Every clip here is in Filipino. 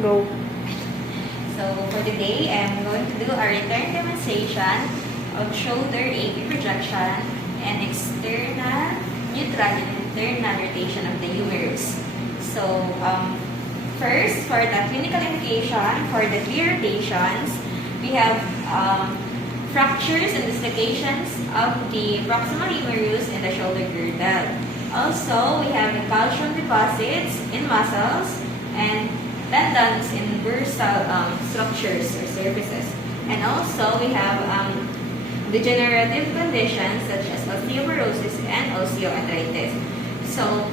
Go. So for today, I'm going to do a return demonstration of shoulder AP projection and external neutral and internal rotation of the humerus. So first, for the clinical indication, for the clear rotations, we have fractures and dislocations of the proximal humerus and the shoulder girdle. Also, we have the calcium deposits in muscles and tendons in bursal structures or surfaces. And also, we have degenerative conditions such as osteoporosis and osteoarthritis. So,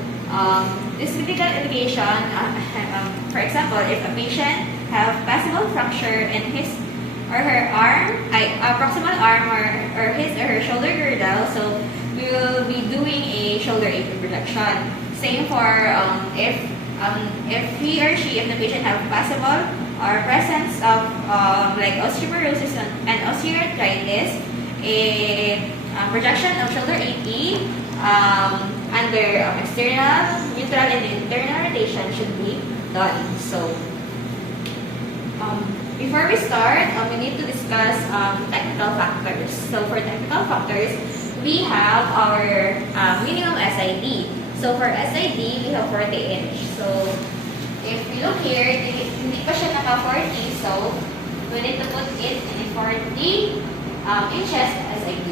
this medical indication, for example, if a patient have possible fracture in his or her arm, proximal arm or his or her shoulder girdle, so we will be doing a shoulder AP projection. Same for if he or she, if the patient have possible or presence of like osteoporosis and osteoarthritis, a projection of shoulder AP under external, neutral, and internal rotation should be done. So, before we start, we need to discuss technical factors. So, for technical factors, we have our minimum SID. So, for SID, we have 40 inch. So, if we look here, hindi pa siya naka-40. So, we need to put it in 40 inches SID.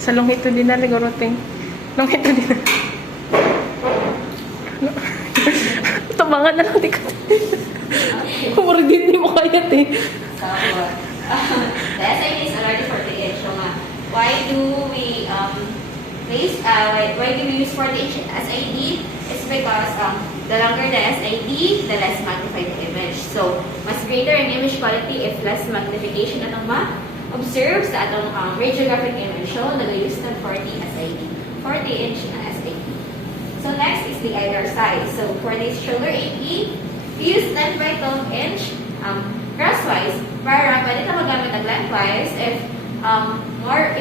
Sa longitudinal siguro ting. Longitudinal. Tabangan na lang di ka. Kumurigin mo kaya So, the SID is already 40 inch. So, why do we use 40 inch SID? It's because the longer the SID, the less magnified the image. So, mas greater ang image quality if less magnification atong ma-observe sa atong radiographic image. So, nag-use ng 40 SID. 40 inch na SID. So, next is the other side. So, for this shoulder AP, we use 10 by 12 inch crosswise para pwede na magamit ang lengthwise if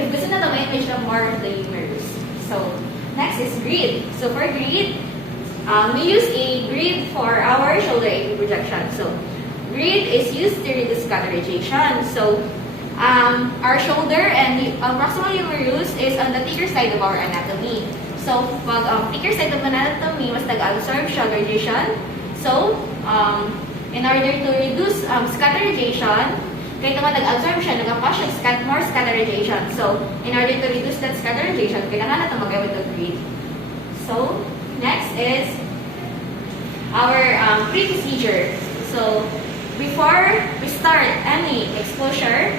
gusto na ito ma-image ng more of the humerus. So, next is grid. So, for grid, we use a grid for our shoulder AP projection. So, grid is used to reduce categorization. So, our shoulder and the proximal humerus is on the thicker side of our anatomy. So, pag thicker side of anatomy, mas nag-absorb siya radiation. So, in order to reduce scatterization, kahit naman nag-absorb siya, nag-pass siya more scatterization. So, in order to reduce that scatterization, kailangan natin magamit ng grid. So, next is our pre-procedure. So, before we start any exposure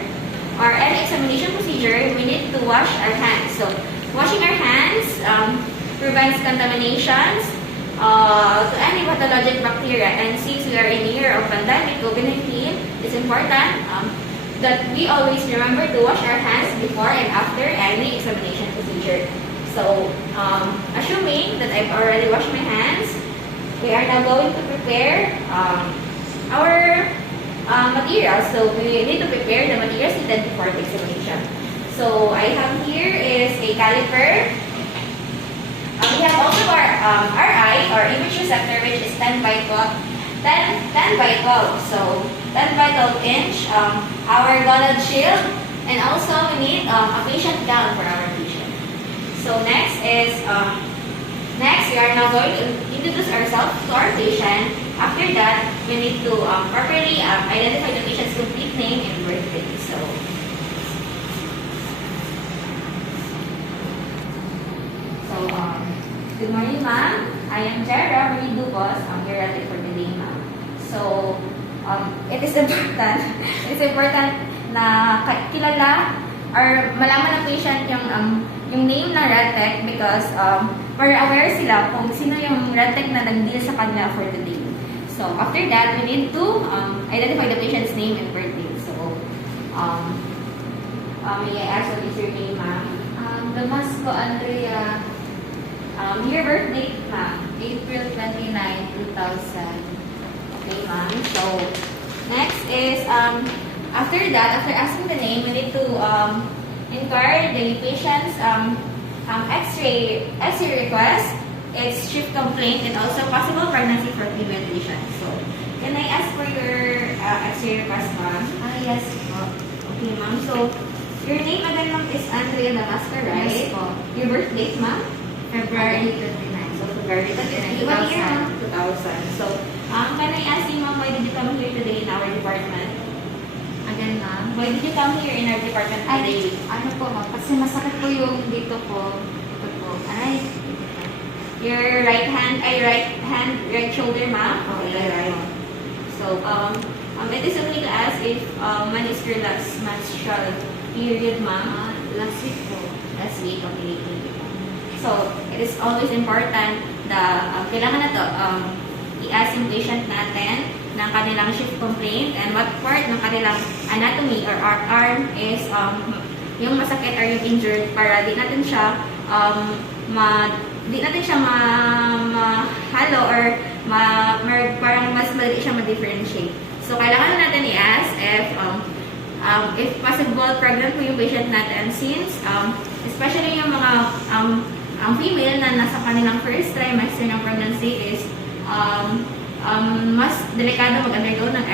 or any examination procedure, we need to wash our hands. So, washing our hands prevents contaminations to any pathologic bacteria. And since we are in the year of pandemic, COVID-19, it's important that we always remember to wash our hands before and after any examination procedure. So, assuming that I've already washed my hands, we are now going to prepare our materials. So, we need to prepare the materials needed before the examination. So, I have here is a caliper. We have also our eye, or image receptor, which is 10 by 12. 10 by 12. So, 10 by 12 inch. Our gonad shield. And also, we need a patient gown for our patient. So, next is, we are now going to introduce ourselves to our patient. After that, we need to properly identify the patient's complete name and birthday. So, good morning, ma'am. I am Jera Marie Dubos. I'm your relative for today, ma'am. So, it is important. It's important na kilala or malaman ng patient yung name ng RadTech because para aware sila kung sino yung RadTech na nag-deal sa kanila for today. So, after that, we need to identify the patient's name and birthday. So, may I ask what is your name, ma'am? Damasco Andrea. Your birthday, ma'am. April 29, 2000. Okay, ma'am. So, next is, after that, after asking the name, we need to inquire the patient's X-ray request it's shift complaint and also possible pregnancy for female patient. So, can I ask for your X-ray request, ma'am? Yes po. Okay, ma'am. So, your name again, ma'am, is Andrea Damasco, right? Yes po. Your birth date, ma'am? February 29. So, February 29. What year, ma'am? 2000. So, can I ask you, ma'am, why did you come here today in our department? Again, ma'am. Why did you come here in our department today? Ano po, ma'am? Kasi masakit po yung dito po. Ito po. Alright. Your right shoulder, ma'am? Okay, right. So, it is okay to ask if when is your last menstrual period, ma'am? Last week po. Last week, okay. So, it is always important na kailangan na to i-ask yung patient natin ng kanilang shift complaint and what part ng kanilang anatomy or arm is yung masakit or yung injured para di natin siya mahalo or parang mas madali siya ma-differentiate. So, kailangan natin i-ask if possible pregnant po yung patient natin since especially yung mga female na nasa kanilang first trimester ng pregnancy is mas delikado mag-undergo ng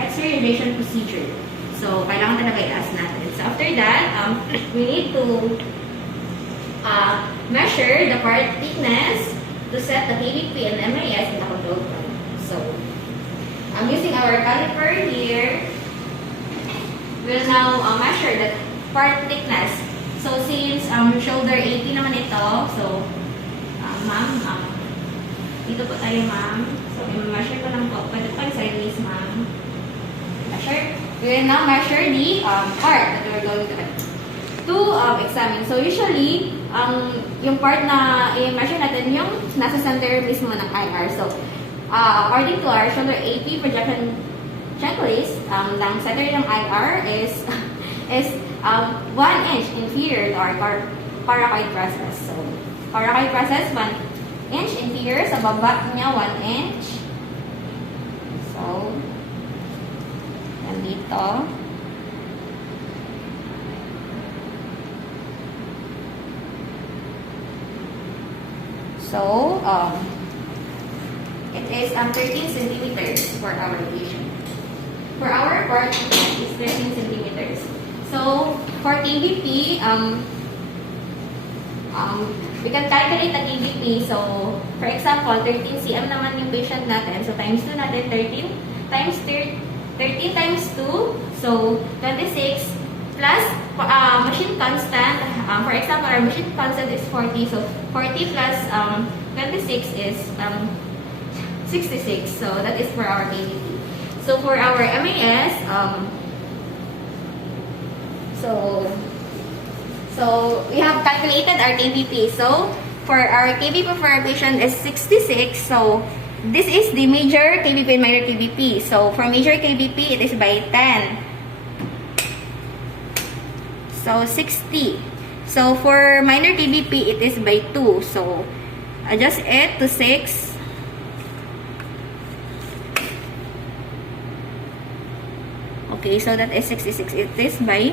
X-ray radiation procedure. So, kailangan talaga i-ask natin. So, after that, we need to measure the part thickness to set the KBP and MIS in the control point. So, I'm using our caliper here. We'll now measure the part thickness. So, since shoulder 80 naman ito, so, ma'am, dito po tayo, ma'am. So, i-measure ko lang po. Pwede po sideways, ma'am. Measure. We will now measure the part that we're going to examine. So, usually, yung part na i-measure natin yung nasa center mismo ng IR. So, according to our shoulder AP projection checklist, ng center ng IR is 1 inch inferior to our coracoid process. So, coracoid process, 1 inch inferior, sa baba niya 1 inch. So, nandito. So, it is 13 centimeters for our patient. For our part, is 13 centimeters. So, for KBP, we can calculate the KBP. So, for example, 13 cm naman yung patient natin. So, times 2 natin, 13 times 2. So, 26 plus machine constant. For example, our machine constant is 40. So, 40 plus 26 is 66. So, that is for our KBP. So, for our MAS, So, we have calculated our KBP. So, for our KBP for our patient is 66. So, this is the major KBP and minor KBP. So, for major KBP, it is by 10. So, 60. So, for minor KBP, it is by 2. So, adjust it to 6. Okay, so that is 66. It is by...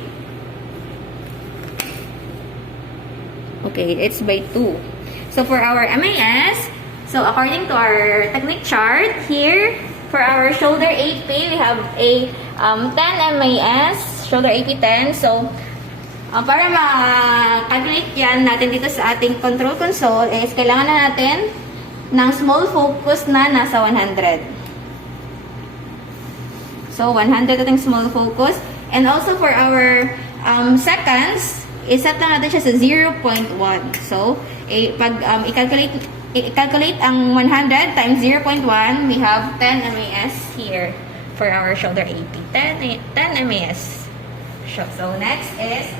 Okay, it's by 2. So, for our MAS, so according to our technique chart here, for our shoulder AP, we have a 10 MAS, shoulder AP 10. So, para ma-calculate yan natin dito sa ating control console is kailangan na natin ng small focus na nasa 100. So, 100 ating small focus. And also for our seconds, iset na natin siya sa 0.1. So, pag i-calculate ang 100 times 0.1, we have 10 MAS here for our shoulder AP. 10 MAS. So, next is,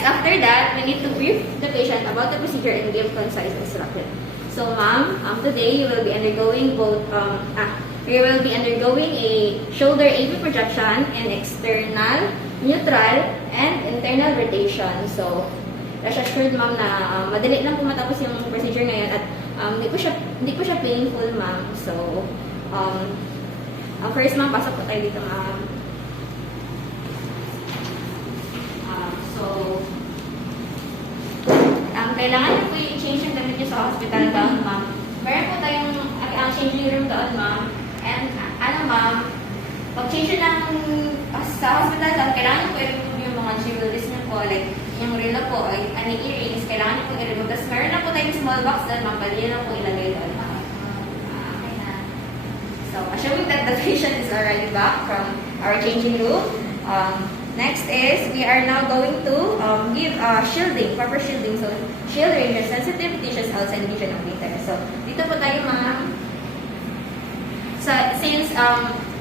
after that, we need to brief the patient about the procedure and give concise instruction. So, ma'am, today you will be undergoing a shoulder AP projection and external, neutral, and internal rotation. So, rest assured, ma'am, na madali lang po matapos yung procedure ngayon at hindi po siya painful, ma'am. So, first, ma'am, pasok po tayo dito, ma'am. So, kailangan nyo po i-change yung damit nyo sa hospital gown, ma'am. Meron po tayong changing room doon, ma'am. And ma'am, pag-change nyo sa hospital gown, kailangan nyo po i-remove yung mga jewelries nyo po. Like, yung relo po, any earrings, kailangan nyo po i-remove. Tapos meron na po tayong small box doon, ma'am. Pwede nyo na po ilagay doon, ma'am. Okay na. So, assuming that the patient is already back from our changing room, next is, we are now going to give shielding, proper shielding. So, shield ranges sensitive tissues outside vision of later. So, dito po tayo ma'am. So, since,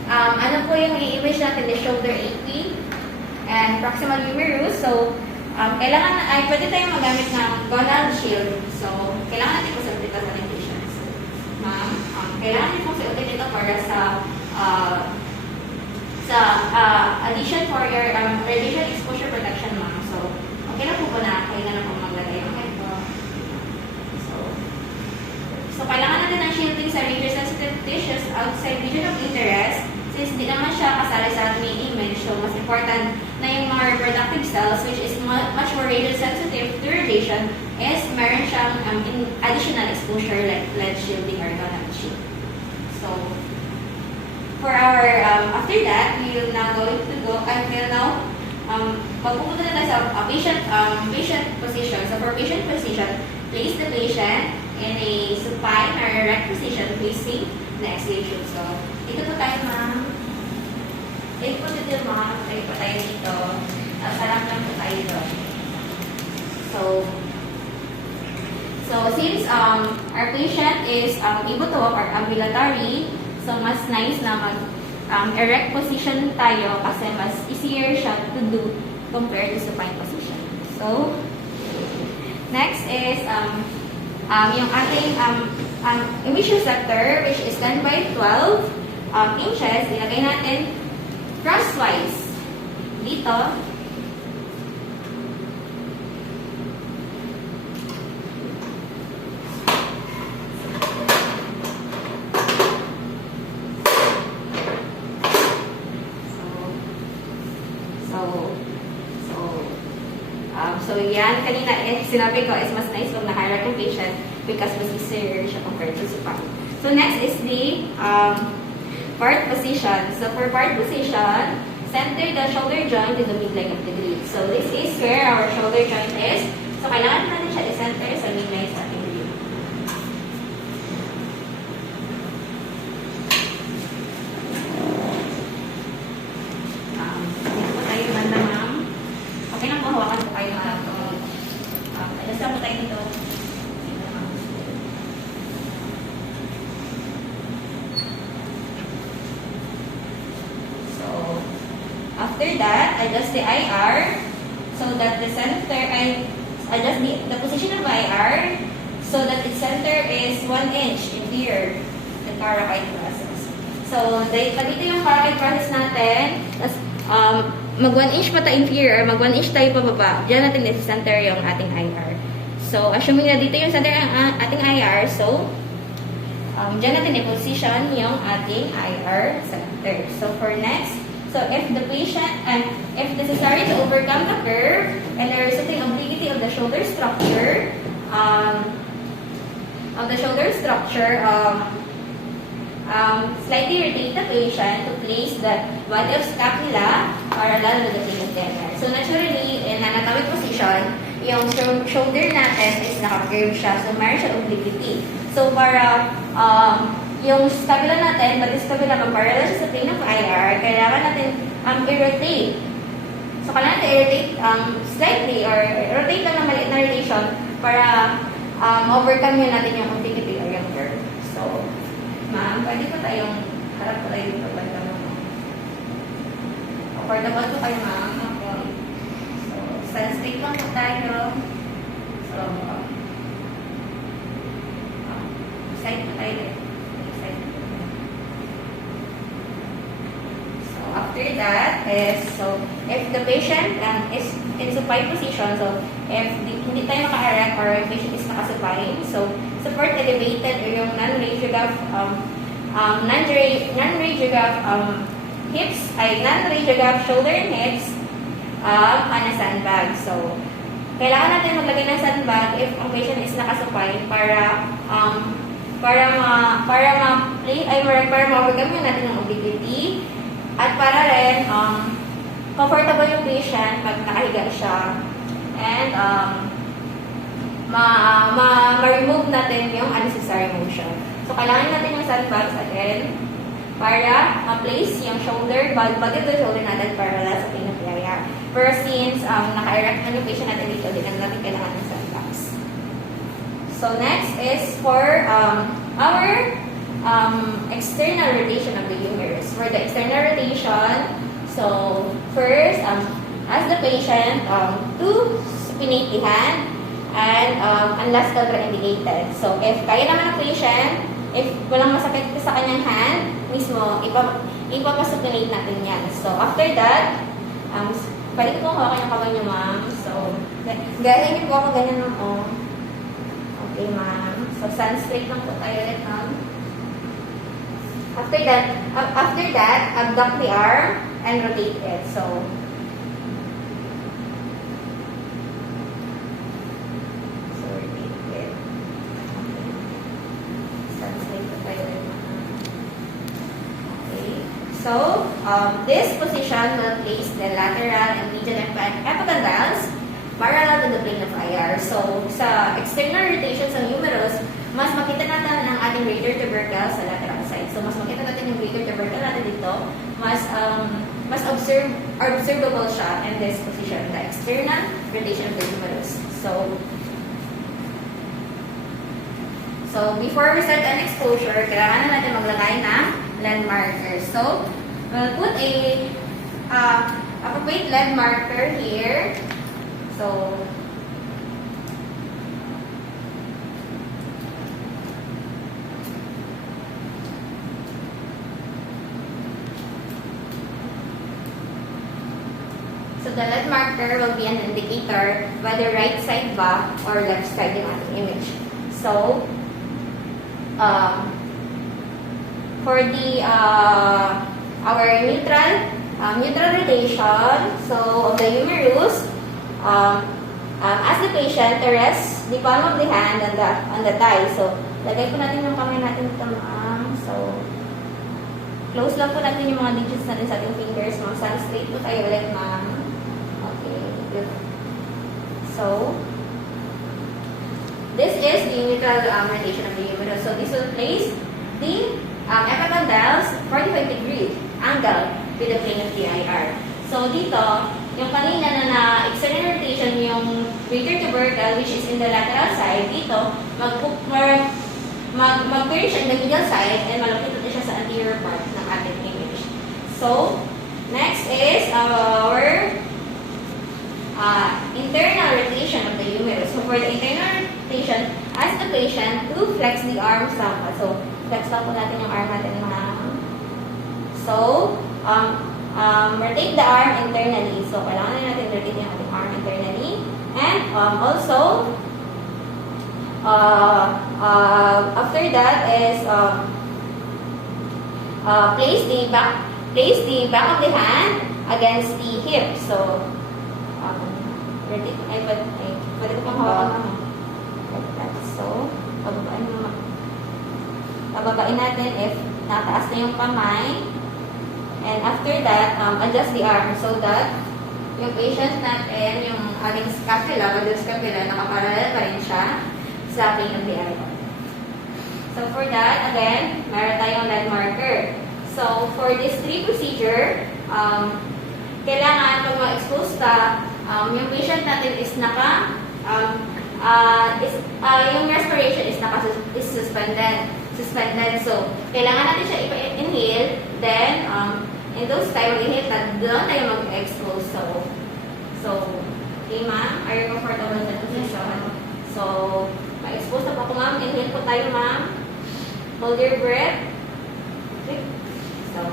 ano po yung i-image natin, the shoulder AP and proximal humerus. So, pwede tayong magamit ng gonal shield. So, kailangan natin po sa critical conditions. Ma'am, kailangan natin po sa dito para sa addition for your radiation exposure protection, ma'am. So, okay na po na kayo na po maglagay. Okay po. So, kailangan natin ng shielding sa radio-sensitive tissues outside region of interest since di naman siya kasali sa ating image. So, mas important na yung mga reproductive cells which is much more radio-sensitive to radiation is meron siyang additional exposure like lead shielding or gonal shield. So, for our, after that, we will now going to go, magpupunta na tayo sa patient position. So, for patient position, place the patient in a supine or erect position facing the X-ray tube. So, dito po tayo, ma'am. Dito po dito, ma'am. Dito po tayo dito. Sarap lang po tayo doon. So, since our patient is able to walk or ambulatory, so, mas nice na mag-erect position tayo kasi mas easier siya to do compared to supine position. So, next is yung ating emission sector which is 10 by 12 inches. Ilagay natin crosswise dito. So, yan. Kanina, sinabi ko is mas nice kung naka-erect yung patient because mas easier siya compared to supine. So, next is the part position. So, for part position, center the shoulder joint in the midline of the glute. So, this is where our shoulder joint is. So, kailangan natin siya i-center sa midline sa ating glute. Yan po tayo banda, ma'am. Okay lang po, hawakan po kayo, ma'am. Basta po tayo dito. So, after that, adjust the IR so that the center, adjust the position of IR so that its center is 1 inch inferior the carotid process. So, dito yung carotid process natin. Tapos, mag 1 inch pa tayo inferior, mag 1 inch tayo pababa. Diyan natin nasa-center yung ating IR. So, assuming na dito yung center ng ating IR, so, diyan natin i-position yung ating IR center. So, for next, so if the patient, if necessary to overcome the curve and the resulting obliquity of the shoulder structure, slightly rotate the patient to place the body of scapula parallel with the patient tender. So, naturally, in anatomic position, yung shoulder natin is naka-curve siya. So, mayroon siya obliquity. So, para yung scapula natin, but this scapula mag-parallel siya sa plane of IR, kailangan natin i-rotate. So, kailangan natin i-rotate slightly or rotate lang ng maliit na rotation para overcome yun natin yung obliquity or yung curve. So, ma'am, pwede pa tayong harap pa tayo dito. Comfortable po kayo, ma'am. So, stand straight lang po tayo. So, side po tayo. So, after that is, so, if the patient is in supine position, so, if hindi tayo naka-erect or if patient is naka-supine, so, support elevated or yung non-radiograph hips, ay non-radiograph shoulder and hips on a sandbag. So, kailangan natin maglagay ng sandbag if ang patient is nakasupine para ma-overcome natin ng obliquity at para rin comfortable yung patient pag nakahiga siya and ma-remove natin yung unnecessary motion. So, kailangan natin yung sandbags again para ma-place yung body to shoulder natin para wala sa pain of the area. Pero since naka-erect na yung patient natin dito, di na natin kailangan ng sandbags. So, next is for our external rotation of the humerus. For the external rotation, so first, ask the patient to supinate the hand and unless contraindicated. So, if kaya naman ng patient, if walang masakit sa kanyang hand, mismo, ipapasupinate natin yan. So, after that, pwede ko hawakan yung kamay niyo, ma'am. So, gaya niyo po ako ganyan ng Okay, ma'am. So, stand straight lang po tayo ulit, ma'am. After that, abduct the arm and rotate it. So, rotate it. Okay. Stand straight po tayo ulit, ma'am. Okay. So, this position will place the lateral and medial epicondyles parallel to the plane of IR. So, sa external rotation sa humerus, mas makita natin ang ating greater tubercle sa lateral side. So, mas makita natin yung greater tubercle natin dito, mas observable siya in this position, the external rotation of the humerus. So before we set an exposure, kailangan na natin maglagay ng landmarker. So, we'll put a appropriate landmarker here. So, the landmarker will be an indicator whether right side ba or left side yung ating image. So, for the our neutral rotation, so of the humerus, ask the patient to rest the palm of the hand on the thigh. So, lagay po natin yung kamay natin dito, ma'am. So, close lang po natin yung mga digits natin sa ating fingers, ma'am. Stand straight po tayo ulit, ma'am. Okay, good. So, this is the neutral rotation of the humerus. So, this will place the epicondyles 45 degree angle with the plane of the IR. So, dito, yung kanina na external rotation, yung greater tubercle, which is in the lateral side, dito, mag-turn siya in the medial side and malapit na siya sa anterior part ng ating image. So, next is our internal rotation of the humerus. So, for the internal rotation, ask the patient to flex the arms lang. So, flex lang po natin yung arm natin, ma'am. So, rotate the arm internally. So, kailangan na natin rotate yung ating arm internally. And also, after that is place the back of the hand against the hip. So, rotate. Pwede ko pang hawakan, ma'am. Like that. So, pababain natin if nataas na yung kamay. And after that, adjust the arm so that yung patient natin, yung ating scapula, nakaparallel pa rin siya sa plane of the eye. So for that, again, meron tayong landmarker. So for this 3 procedure, kailangan pag ma-expose ka, yung patient natin is yung respiration is suspended. So, kailangan natin siya i-inhale. Then, in those time, mag-inhale, doon tayo mag-expose. So, okay, ma'am? Are you comfortable in that position? So, ma-expose na po ako, ma'am. Inhale po tayo, ma'am. Hold your breath. Okay. So,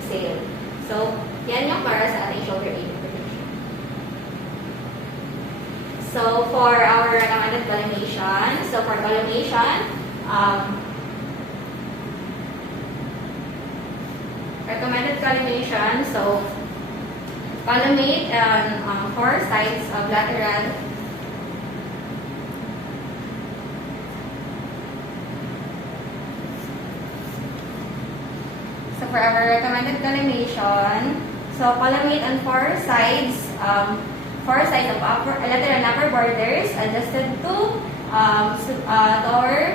exhale. So, yan yung para sa ating shoulder aid protection. So, for our recommended collimation, so collimate on 4 sides of lateral for our recommended collimation, so collimate on four sides of upper, lateral and upper borders adjusted to our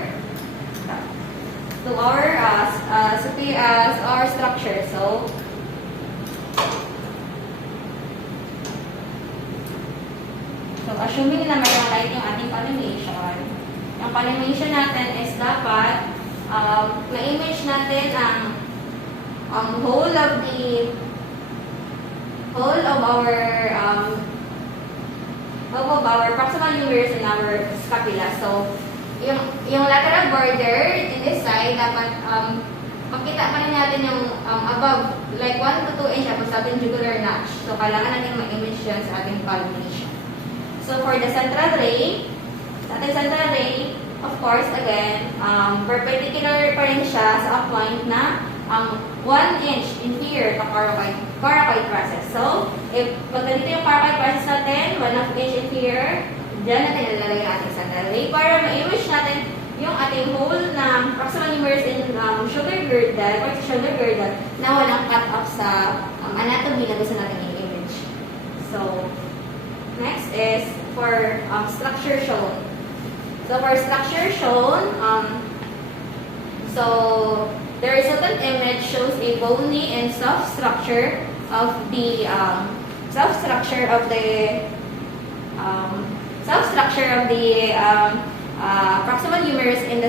structure. So assuming na mayroong light yung ating collimation, yung collimation natin is dapat ma-image natin ang whole of our proximal humerus and our scapula. So, yung lateral border in this side, dapat makita pa rin natin yung above, like 1 to 2 inch above sa ating jugular notch. So, kailangan natin ma-image yun sa ating collimation. So, for the central ray, of course, again, perpendicular pa rin siya sa a point na 1 inch inferior to coracoid process. So, if pag ganito yung coracoid process natin, 1 inch inferior, dyan natin ilalagay ang ating central ray para ma-image natin yung ating whole na proximal humerus in shoulder girdle na walang cut off sa anatomy na gusto natin i-image. So, next is for structure shown. So, for structure shown, so the resultant image shows a bony and soft structure of the proximal humerus in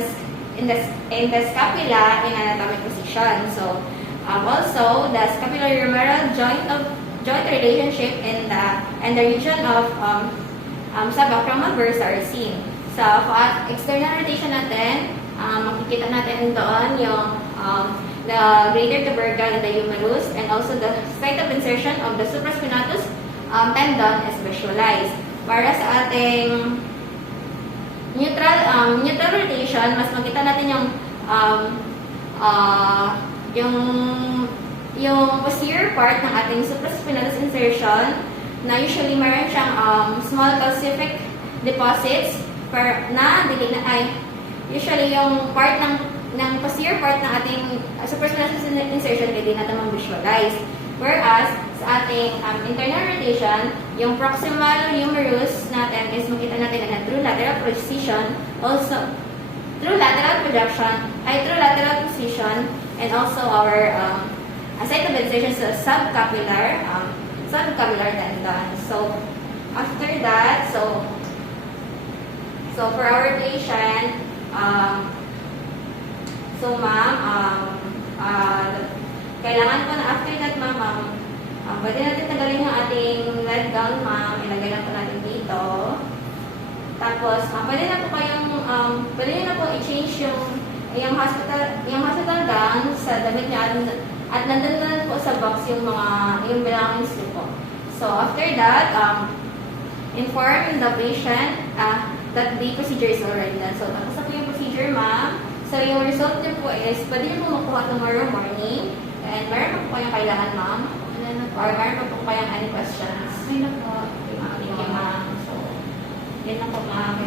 the scapula in anatomic position. So, also the scapulohumeral joint relationship in the region of subacromial bursa are seen. So, for external rotation natin, makikita natin doon yung the greater tubercle and the humerus, and also the site of insertion of the supraspinatus tendon is visualized. Para sa ating neutral rotation, mas makita natin yung posterior part ng ating supraspinatus insertion na usually meron siyang small calcific deposits usually yung part ng posterior part ng ating supraspinatus insertion hindi natin ma-visualize. Whereas, sa ating internal rotation, yung proximal humerus natin is makita natin na through lateral precision, also through lateral projection, through lateral position, and also our site of insertion sa subscapular tendon. So, after that, so for our patient, kailangan po na after that, ma'am, pwede natin tagalin yung ating lead gown, ma'am. Ilagay lang po natin dito. Tapos, pwede na po i-change yung hospital gown sa damit niya at nandun na po sa box yung belongings niyo po. So, after that, inform the patient that the procedure is already done. So, tapos na po yung procedure, ma'am. So, yung result niyo po is, pwede niyo po makuha tomorrow morning. And meron pa po kayong kailangan, ma'am? Or meron pa po kayong any questions? May na po. Thank you, ma'am. So, yun na po, ma'am.